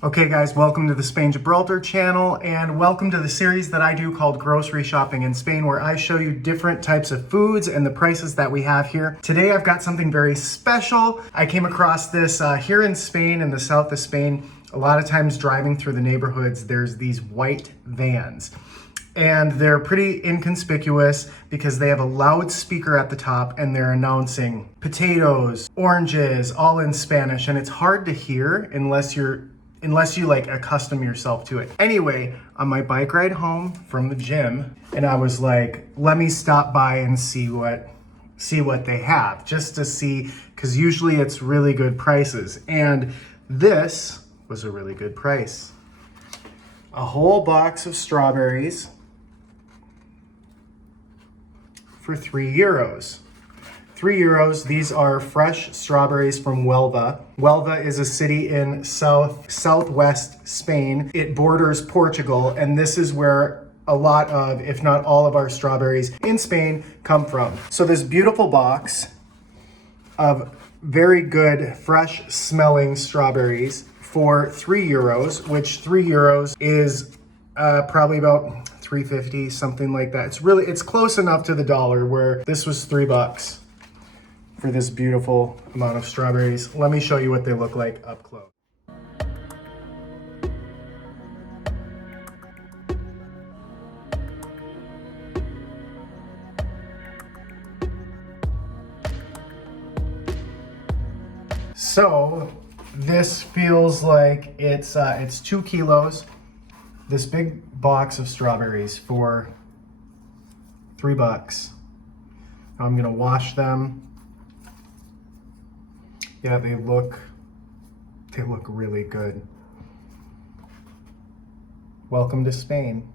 Okay guys, welcome to the Spain Gibraltar channel and welcome to the series that I do called Grocery Shopping in Spain, where I show you different types of foods and the prices that we have here. Today I've got something very special. I came across this here in Spain, in the south of Spain. A lot of times driving through the neighborhoods, there's these white vans. And they're pretty inconspicuous because they have a loudspeaker at the top and they're announcing potatoes, oranges, all in Spanish. And it's hard to hear unless you like accustom yourself to it. Anyway, on my bike ride home from the gym, and I was like, let me stop by and see what they have, just to see, because usually it's really good prices. And this was a really good price. A whole box of strawberries for €3. €3. These are fresh strawberries from Huelva. Huelva is a city in southwest Spain. It borders Portugal, and this is where a lot of, if not all of our strawberries in Spain come from. So this beautiful box of very good, fresh smelling strawberries for €3, which €3 is probably about $3.50, something like that. It's close enough to the dollar, where this was $3 for this beautiful amount of strawberries. Let me show you what they look like up close. So this feels like it's 2 kilos. This big box of strawberries for $3. I'm gonna wash them. Yeah, they look really good. Welcome to Spain.